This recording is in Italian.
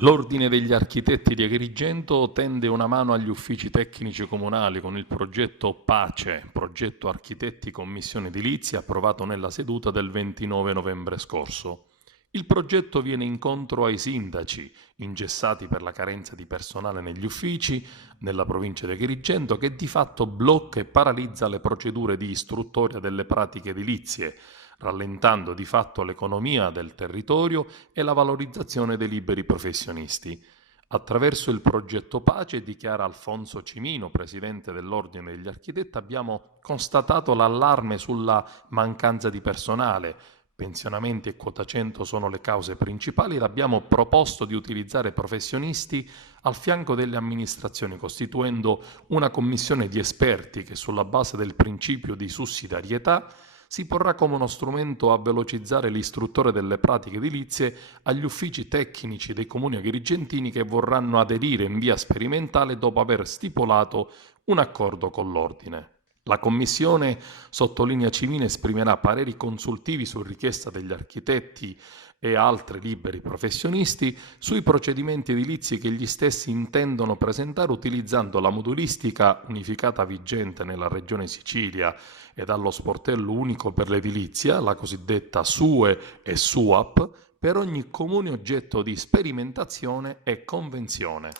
L'Ordine degli Architetti di Agrigento tende una mano agli uffici tecnici comunali con il progetto PACE, progetto Architetti Commissione Edilizia, approvato nella seduta del 29 novembre scorso. Il progetto viene incontro ai sindaci, ingessati per la carenza di personale negli uffici nella provincia di Agrigento, che di fatto blocca e paralizza le procedure di istruttoria delle pratiche edilizie, rallentando di fatto l'economia del territorio e la valorizzazione dei liberi professionisti. Attraverso il progetto Pace, dichiara Alfonso Cimino, presidente dell'Ordine degli Architetti, abbiamo constatato l'allarme sulla mancanza di personale. Pensionamenti e quota 100 sono le cause principali ed abbiamo proposto di utilizzare professionisti al fianco delle amministrazioni, costituendo una commissione di esperti che, sulla base del principio di sussidiarietà, si porrà come uno strumento a velocizzare l'istruttore delle pratiche edilizie agli uffici tecnici dei comuni agrigentini che vorranno aderire in via sperimentale dopo aver stipulato un accordo con l'Ordine. La Commissione, sottolinea Cimino, esprimerà pareri consultivi su richiesta degli architetti e altri liberi professionisti sui procedimenti edilizi che gli stessi intendono presentare utilizzando la modulistica unificata vigente nella Regione Sicilia e dallo sportello unico per l'edilizia, la cosiddetta SUE e SUAP, per ogni comune oggetto di sperimentazione e convenzione.